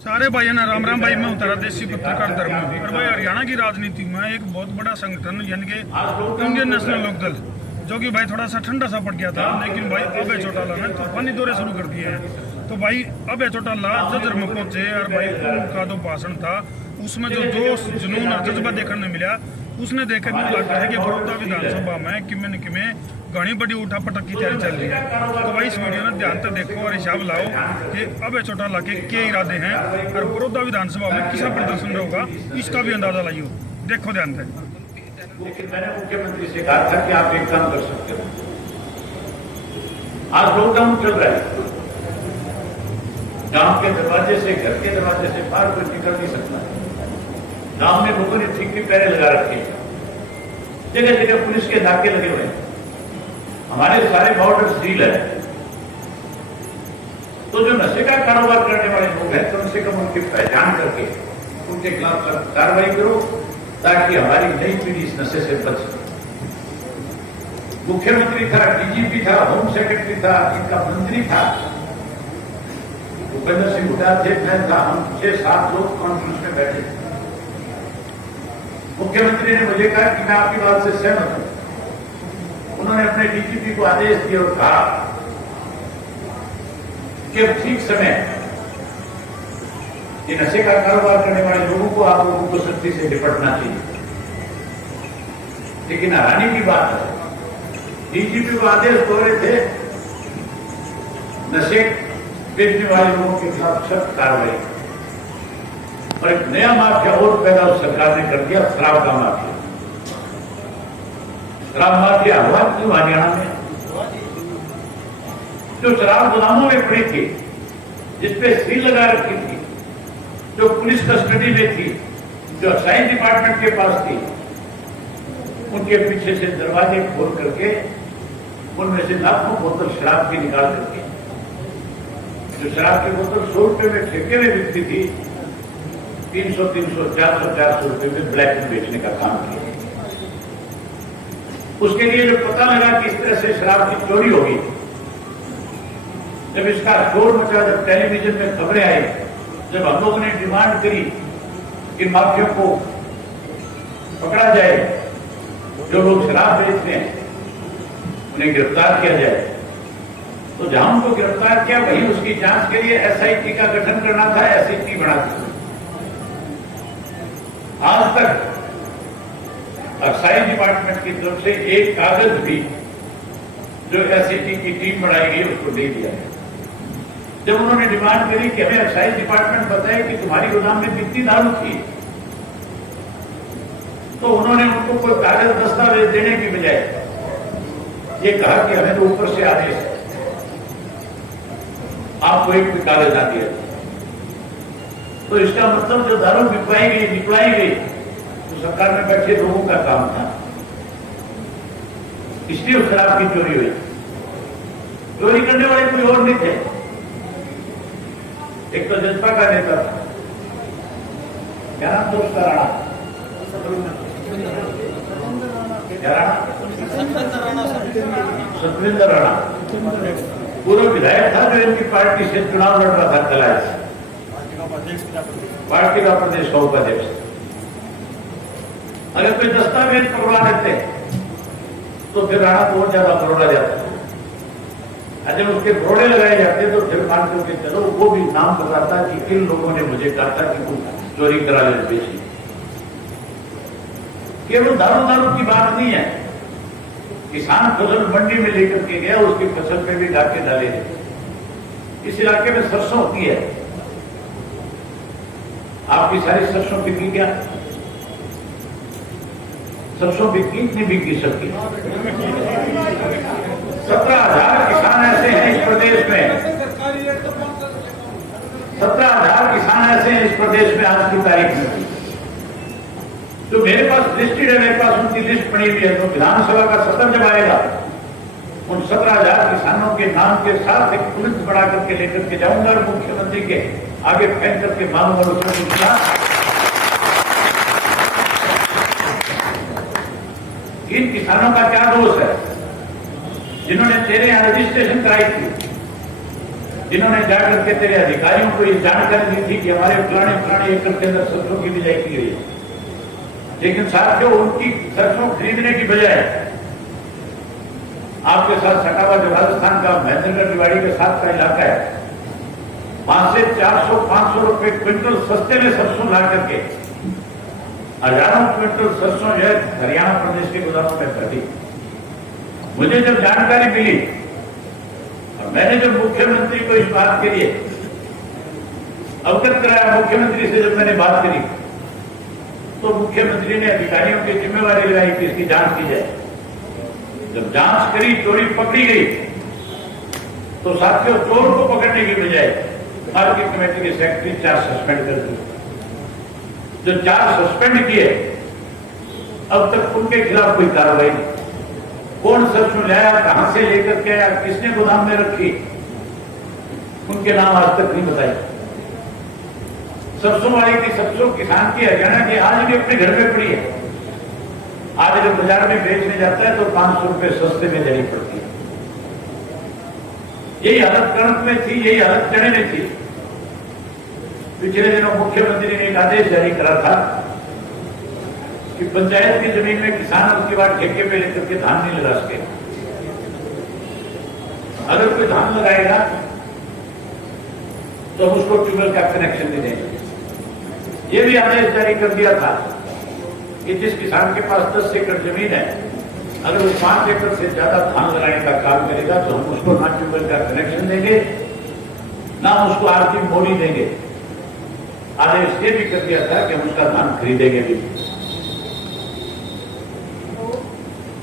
सारे भाई ना राम राम भाई। मैं उतारा देसी पत्रकार धर्म और भाई हरियाणा की राजनीति में एक बहुत बड़ा संगठन यानी कि इंडियन नेशनल लोकदल जो कि भाई थोड़ा सा ठंडा सा पड़ गया था, लेकिन भाई अभय चौटाला ने तूफानी दौरे शुरू कर दिए हैं। तो भाई अभय चौटाला जजर में पहुंचे और भाई उनका जो भाषण था उसमें जो जोश जुनून और जज्बा देखने मिला उसने देखकर मुझे लगता है कि बड़ौदा विधानसभा में किमें न किमें घनी बड़ी उठापटक की तैयारी चल रही है। तो भाई इस वीडियो में ध्यान से देखो और हिसाब लाओ कि अभय चौटाला के क्या इरादे हैं और बड़ौदा विधानसभा में किसा प्रदर्शन होगा इसका भी अंदाजा लाइयो। देखो ध्यान से। लेकिन मैंने मुख्यमंत्री से कहा था कि आप एक काम कर सकते हो, आज लॉकडाउन चल रहा है, गांव के दरवाजे से घर के दरवाजे से बाहर कोई निकल नहीं सकता। गांव में लोगों ने ठीक की पैरे लगा रखे हैं, जगह जगह पुलिस के नाके लगे हुए हैं, हमारे सारे बॉर्डर सील है। तो जो नशे का कारोबार करने वाले लोग हैं कम से कम उनकी पहचान करके उनके खिलाफ कार्रवाई करो ताकि हमारी नई पीढ़ी इस नशे से बच सके। मुख्यमंत्री था, डीजीपी था, होम सेक्रेटरी था, इनका मंत्री था, भूपेंद्र सिंह हुड्डा थे, मैं था, हम 6-7 लोग कॉन्फ्रेंस में बैठे। मुख्यमंत्री ने मुझे कहा कि मैं आपकी बात से सहमत हूं। उन्होंने अपने डीजीपी को आदेश दिए और कहा कि अब ठीक समय कि नशे का कारोबार करने वाले लोगों को आप लोगों को सख्ती से निपटना चाहिए। लेकिन हैरानी की बात है, डीजीपी को आदेश हो रहे थे नशे बेचने वाले लोगों के खिलाफ सख्त कार्रवाई, और एक नया माफिया और पैदा उस सरकार ने कर दिया, शराब का माफिया। शराब माफिया हुआ क्यों हरियाणा में? जो शराब गुलामों में पड़ी थी, जिसपे सील लगा रखी थी, जो पुलिस कस्टडी में थी, जो एक्साइज डिपार्टमेंट के पास थी, उनके पीछे से दरवाजे खोल करके उनमें से लाखों बोतल शराब की निकाल करके, जो शराब की बोतल 100 रुपए में ठेके में बिकती थी, 300, 400 रुपए में ब्लैक में बेचने का काम किया। उसके लिए जब पता लगा कि इस तरह से शराब की चोरी होगी, जब इसका शोर मचा, जब टेलीविजन में खबरें आई, जब हम लोगों ने डिमांड करी कि माफिया को पकड़ा जाए, जो लोग शराब बेचते हैं उन्हें गिरफ्तार किया जाए, तो जहां उनको गिरफ्तार किया वहीं उसकी जांच के लिए एसआईटी का गठन करना था, एसआईटी बना दी। आज तक एक्साइज डिपार्टमेंट की तरफ से एक कागज भी जो एसआईटी की टीम बनाई गई उसको दे दिया है। जब उन्होंने डिमांड करी कि हमें एक्साइज डिपार्टमेंट बताए कि तुम्हारी गोदाम में कितनी दारू थी, तो उन्होंने उनको कोई कागज दस्तावेज देने की बजाय ये कहा कि हमें तो ऊपर से आदेश है, आपको एक भी कागज ना दिया। तो इसका मतलब जो दारू बिकवाई गई तो सरकार में बैठे लोगों का काम था, इसलिए उस शराब की चोरी हुई। चोरी करने वाले कोई और नहीं थे, एक तो जनता का नेता था, क्या नाम था उसका? राणा, सतविंदर राणा पूर्व विधायक था जो इनकी पार्टी से चुनाव लड़ रहा था कलाश, पार्टी का प्रदेश का उपाध्यक्ष। अगर कोई दस्तावेज पकड़ा देते तो फिर राणा को और ज्यादा करोड़ा जाता, जब उसके घोड़े लगाए जाते तो फिर मान करके चलो वो भी नाम बताता कि किन लोगों ने मुझे कहा था कि तुम चोरी करा ले बेची। केवल दारू की बात नहीं है, किसान फसल मंडी में लेकर के गया, उसकी फसल पे भी डाके डाले। इस इलाके में सरसों होती है, आपकी सारी सरसों बिकी क्या? सरसों बिकी नहीं बिकी सबकी? 17,000 किसान ऐसे हैं इस प्रदेश में, 17,000 किसान ऐसे हैं इस प्रदेश में आज की तारीख में, तो मेरे पास लिस्टेड है, मेरे पास उनकी लिस्ट बनी हुई है। तो विधानसभा का सत्र जब आएगा उन 17,000 किसानों के नाम के साथ एक पुलिस बना करके लेकर के जाऊंगा और मुख्यमंत्री के आगे फेंक करके मांगूंगा उसमें पूछना इन किसानों का क्या दोष है जिन्होंने तेरे यहां रजिस्ट्रेशन कराई थी, जिन्होंने जाकर के तेरे अधिकारियों को ये जानकारी दी थी कि हमारे फलाने एकड़ के अंदर सरसों की बिजाई की गई है, लेकिन साथियों उनकी सरसों खरीदने की बजाय आपके साथ सटा हुआ जो राजस्थान का महेंद्रगढ़ रेवाड़ी के साथ का इलाका है, वहां से 400-500 रुपए क्विंटल सस्ते में सरसों ला करके हजारों क्विंटल सरसों जो है हरियाणा प्रदेश के गोदामों में कर दी। मुझे जब जानकारी मिली और मैंने जब मुख्यमंत्री को इस बात के लिए अवगत कराया, मुख्यमंत्री से जब मैंने बात करी तो मुख्यमंत्री ने अधिकारियों की जिम्मेवारी लगाई कि इसकी जांच की जाए। जब जांच करी, चोरी पकड़ी गई, तो साथियों चोर को पकड़ने की बजाय मार्केट कमेटी के सेक्रेटरी 4 सस्पेंड कर दिए। जो 4 सस्पेंड किए, अब तक उनके खिलाफ कोई कार्रवाई नहीं। कौन सरसों लाया, कहां से लेकर के आया, किसने गोदाम में रखी, उनके नाम आज तक नहीं बताए। सरसों वाले की सरसों किसान की हरियाणा की आज भी अपने घर में पड़ी है। आज जब बाजार में बेचने जाता है तो 500 रुपए सस्ते में देनी पड़ती है। यही हालत कणक में थी, यही हालत चने में थी। पिछले दिनों मुख्यमंत्री ने एक आदेश जारी करा था कि पंचायत की जमीन में किसान उसके बाद ठेके पे लेकर के धान नहीं लगा सके। अगर कोई धान लगाएगा तो हम उसको ट्यूबवेल का कनेक्शन नहीं देंगे। ये भी आदेश जारी कर दिया था कि जिस किसान के पास 10 एकड़ जमीन है, अगर वो 5 एकड़ से ज्यादा धान लगाने का काम करेगा तो हम उसको ना ट्यूबवेल का कनेक्शन देंगे, ना उसको आर्थिक मोड़ी देंगे। आदेश ये भी कर दिया था कि हम उसका धान खरीदेंगे भी।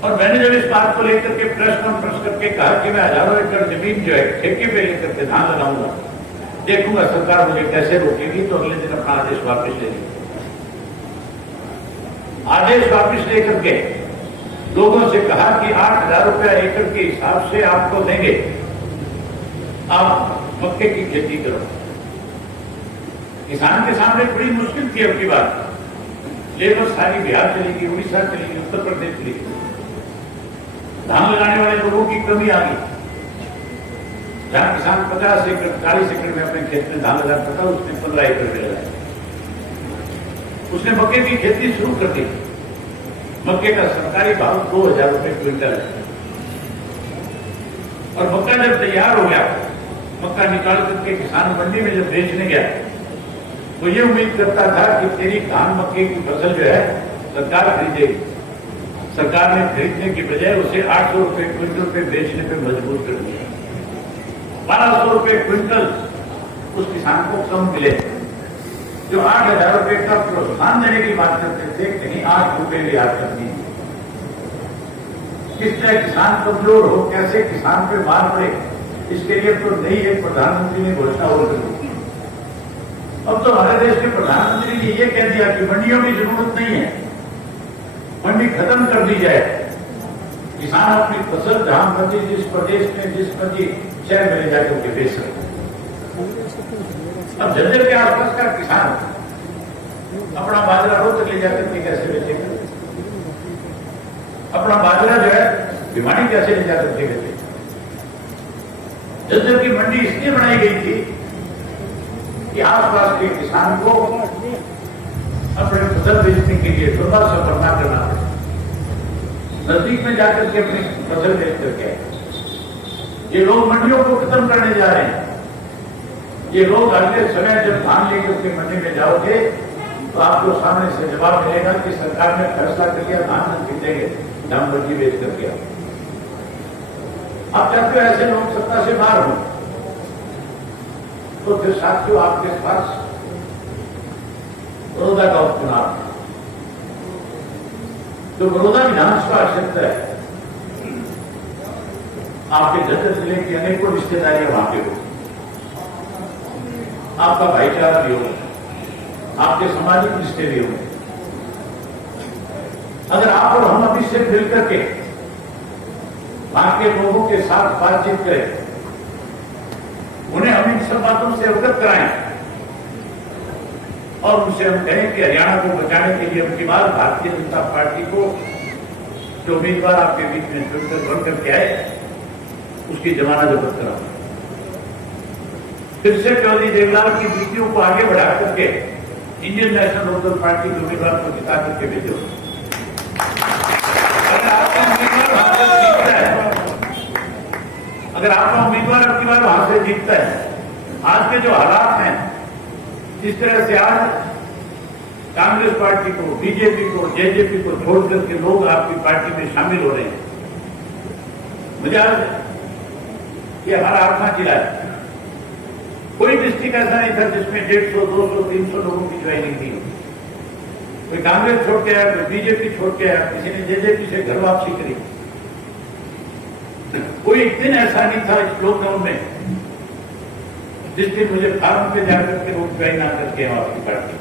और मैंने जब इस बात को लेकर के प्रेस कॉन्फ्रेंस करके कहा कि मैं हजारों एकड़ जमीन जो है ठेके पे लेकर के धान लगाऊंगा, देखूंगा सरकार मुझे कैसे रोकेगी, तो अगले दिन अपना आदेश वापस ले लिया। आदेश वापस लेकर के लोगों से कहा कि 8,000 रुपया एकड़ के हिसाब से आपको देंगे, आप मक्के की खेती करो। किसान के सामने बड़ी मुश्किल थी अब की बात। लेबर सारी बिहार चली गई, उड़ीसा चली गई, उत्तर प्रदेश चली गई। धान लगाने वाले लोगों की कमी आ गई। जहां किसान 50 एकड़ 40 एकड़ में अपने खेत में धान लगाता था, उसने 15 एकड़ में लगाया। उसने मक्के की खेती शुरू कर दी। मक्के का सरकारी भाव 2,000 रुपए क्विंटल है। और मक्का जब तैयार हो गया, मक्का निकाल करके किसान मंडी में जब बेचने गया, तो ये उम्मीद करता था कि तेरी धान मक्के की फसल जो है सरकार खरीदेगी। सरकार ने खरीदने की बजाय उसे 800 रुपए क्विंटल पे बेचने पे मजबूर कर दिया। 1200 रुपए क्विंटल उस किसान को कम मिले। जो 8,000 रुपए का प्रोत्साहन देने की बात करते थे, कहीं 8 रुपए भी याद करती है। किस तरह किसान कमजोर हो, कैसे किसान पे मार पड़े, इसके लिए तो नई एक प्रधानमंत्री ने घोषणा और कर दी। अब तो हमारे देश के प्रधानमंत्री ने यह कह दिया कि मंडियों की जरूरत नहीं है, मंडी खत्म कर दी जाए। किसान अपनी फसल जहां मर्जी, जिस प्रदेश में, जिस मर्जी शहर में ले जाकर के बेच सकते। अब झज्जर के आसपास का किसान अपना बाजरा रोहतक ले जाकर के कैसे बेचेगा? अपना बाजरा जो है भिवानी कैसे ले जाकर के बेचेगा? झज्जर की मंडी इसलिए बनाई गई थी कि आसपास के किसान को अपने फसल बेचने के लिए लंबा सफर न करना पड़े, नजदीक में जाकर के अपनी फसल बेच करके। ये लोग मंडियों को खत्म करने जा रहे हैं। ये लोग अगले समय जब धान लेकर के मंडी में जाओगे तो आपको सामने से जवाब मिलेगा कि सरकार ने फैसला कर लिया धान न खरीदेंगे, धान मंडी बेच करके आओ। आप चाहते हो ऐसे लोग सत्ता से बाहर हो, तो फिर साथियों आपके पास बड़ौदा का उपचुनाव, जो बड़ौदा विधानसभा क्षेत्र है, आपके झज्जर जिले की अनेकों रिश्तेदारियां वहां पे हो, आपका भाईचारा भी हो, आपके सामाजिक रिश्ते भी हो। अगर आप और हम अभी से मिलकर के वहां के लोगों के साथ बातचीत करें, उन्हें हम इन सब बातों से अवगत कराएं और उनसे हम कहें कि हरियाणा को बचाने के लिए उनकी बात भारतीय जनता पार्टी को जो उम्मीदवार आपके बीच में चुनकर बन करके आए, उसकी जमानत जब्त कराओ। फिर से चौधरी देवलाल की नीतियों को आगे बढ़ा करके इंडियन नेशनल लोकदल पार्टी के उम्मीदवार को जिता करके भेजो। अगर आपका उम्मीदवार अब की बार वहां से जीतता है, आज के जो हालात हैं, जिस तरह से आज कांग्रेस पार्टी को, बीजेपी को, जेजेपी को छोड़ करके लोग आपकी पार्टी में शामिल हो रहे हैं, मुझे आज ये हमारा आठवां जिला है, कोई डिस्ट्रिक्ट ऐसा नहीं था जिसमें 150, 200, 300 लोगों की ज्वाइनिंग थी। कोई कांग्रेस छोड़ के आया, कोई बीजेपी छोड़ के आया, किसी ने जेजेपी से घर वापसी करी। कोई दिन ऐसा नहीं था इस लॉकडाउन में जिस दिन मुझे फार्म पे जाकर के लोग ज्वाइन ना करके आपकी पार्टी।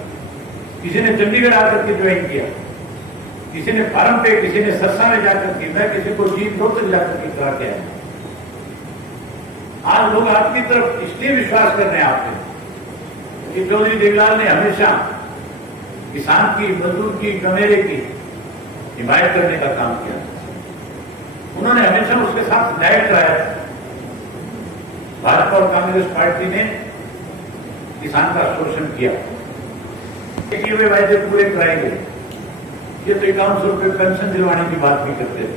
किसी ने चंडीगढ़ आकर के ज्वाइन किया, किसी ने फार्म पे, किसी ने सरसा में जाकर के, मैं किसी को जीत रोड तक जाकर के करा के आया। आज लोग आपकी तरफ इसलिए विश्वास कर रहे हैं आपसे कि चौधरी देवलाल ने हमेशा किसान की, मजदूर की, कमेरे की हिमायत करने का काम किया। उन्होंने हमेशा उसके साथ न्याय कराया। भाजपा और कांग्रेस पार्टी ने किसान का शोषण किया, किए हुए वायदे पूरे कराएंगे। ये तो 5100 रुपये पेंशन दिलवाने की बात भी करते थे।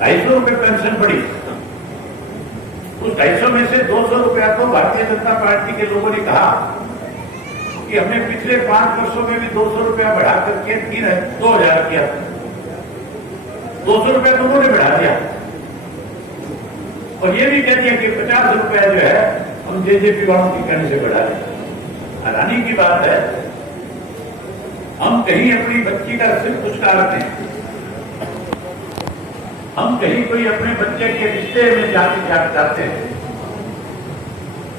250 रुपये पेंशन बढ़ी, उस 250 में से 200 रुपया तो भारतीय जनता पार्टी के लोगों ने कहा कि हमने पिछले 5 वर्षों में भी 200 रुपया बढ़ा करके 2000 किया। 200 रुपया तो उन्होंने बढ़ा दिया और ये भी कह दिया कि 50 रुपया जो है हम जेजेपी वालों की कहने से बढ़ा दें। हैरानी की बात है, हम कहीं अपनी बच्ची का सिर कुछ काटते हैं, हम कहीं कोई अपने बच्चे के रिश्ते में जाके क्या चाहते हैं,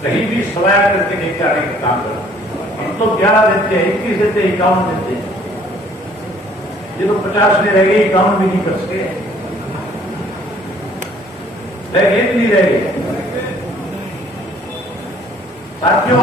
कहीं भी सवाया करके लेके आने का काम करते। हम तो 11 देते हैं, 21 देते हैं, 51 देते हैं। ये तो 50 में रह गए, 51 भी नहीं कर सके, रह गए नहीं रह गए। साथियों,